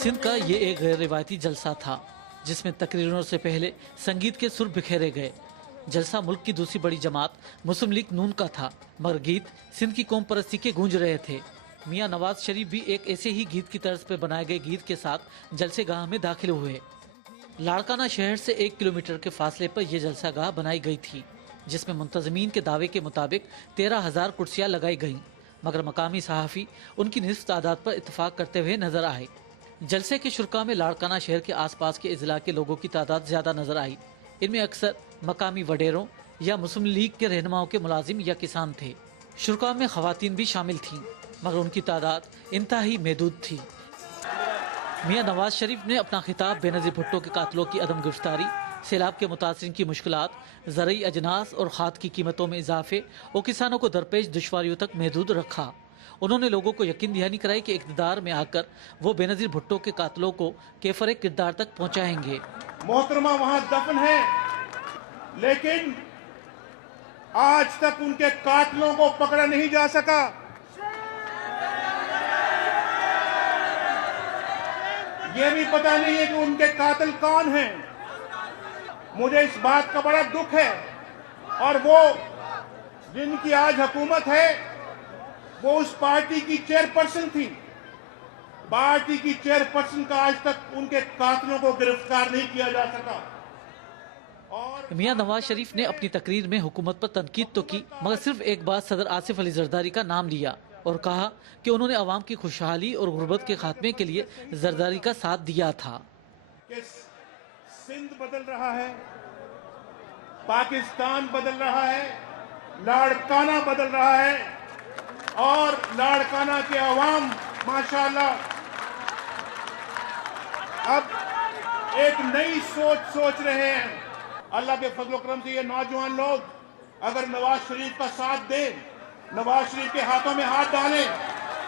सिंध का ये एक गैर रिवायती जलसा था जिसमें तकरीरों से पहले संगीत के सुर बिखेरे गए। जलसा मुल्क की दूसरी बड़ी जमात मुस्लिम लीग नून का था, मगर गीत सिंध की कौम परस्ती के गूंज रहे थे। मियां नवाज शरीफ भी एक ऐसे ही गीत की तर्ज पर बनाए गए गीत के साथ जलसे गाह में दाखिल हुए। लाड़काना शहर से 1 किलोमीटर के फासले पर यह जलसा गाह बनाई गई थी, जिसमें मुंतजमीन के दावे के मुताबिक 13,000 कुर्सियां लगाई गईं, मगर मकामी सहाफ़ी उनकी निस्फ तादाद पर इत्तफाक करते हुए नजर आए। जलसे के शुरका में लाड़काना शहर के आसपास के इजला के लोगों की तादाद ज्यादा नजर आई। इनमें अक्सर मकामी वडेरों या मुस्लिम लीग के रहनुमाओं के मुलाजिम या किसान थे। शुरका में खवातीन भी शामिल थीं, मगर उनकी तादाद इंतहाई महदूद थी। मियां नवाज शरीफ ने अपना खिताब बेनज़ीर भुट्टो के कातलों की अदम गिरफ्तारी, सैलाब के मुतासरीन की मुश्किलात, ज़रई अजनास और खाद की कीमतों में इजाफे और किसानों को दरपेश दुश्वारियों तक महदूद रखा। उन्होंने लोगों को यकीन दहानी कराई कि इक़्तिदार में आकर वो बेनज़ीर भुट्टो के कातलों को केफर किरदार तक पहुँचाएंगे। मोहतरमा वहाँ दफन है, लेकिन आज तक उनके कातलों को पकड़ा नहीं जा सका। ये भी पता नहीं है कि उनके कातिल कौन हैं। मुझे इस बात का बड़ा दुख है, और वो जिनकी आज हुकूमत है वो उस पार्टी की चेयरपर्सन थी। पार्टी की चेयरपर्सन का आज तक उनके कातिलों को गिरफ्तार नहीं किया जा सका। और मियां नवाज शरीफ ने अपनी तकरीर में हुकूमत पर तनकीद तो की, मगर सिर्फ एक बार सदर आसिफ अली जरदारी का नाम लिया और कहा कि उन्होंने अवाम की खुशहाली और गुर्बत के खात्मे के लिए जरदारी का साथ दिया था। सिंध बदल रहा है, पाकिस्तान बदल रहा है, लाड़काना बदल रहा है, और लाड़काना के अवाम माशाअल्लाह अब एक नई सोच रहे हैं। अल्लाह के फजल करम से ये नौजवान लोग अगर नवाज शरीफ का साथ दें, नवाज शरीफ के हाथों में हाथ डालें,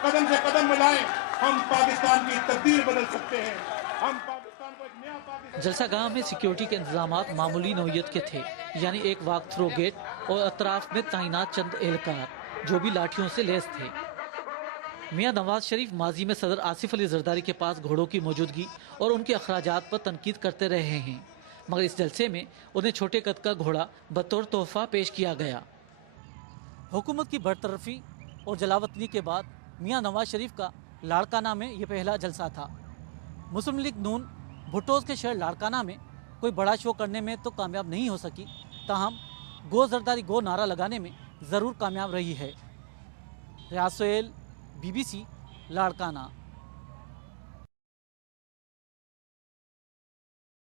कदम से कदम मिलाएं, हम पाकिस्तान की तकदीर बदल सकते हैं। हम पाकिस्तान को एक नया पाकिस्तान। जलसा गाह में सिक्योरिटी के इंतजामात मामूली नौयत के थे, यानी एक वाक थ्रो गेट और अतराफ में तैनात चंद एहलकार जो भी लाठियों से लैस थे। मियां नवाज शरीफ माजी में सदर आसिफ अली जरदारी के पास घोड़ों की मौजूदगी और उनके अखराजात पर तनकीद करते रहे हैं, मगर इस जलसे में उन्हें छोटे कद का घोड़ा बतौर तोहफा पेश किया गया। हुकूमत की बरतरफी और जलावतनी के बाद मियां नवाज शरीफ का लाड़काना में यह पहला जलसा था। मुस्लिम लीग नून भुट्टोज के शहर लाड़काना में कोई बड़ा शो करने में तो कामयाब नहीं हो सकी, ताहम गो जरदारी गो नारा लगाने में ज़रूर कामयाब रही है। रियाज सोहेल, BBC, लाड़काना।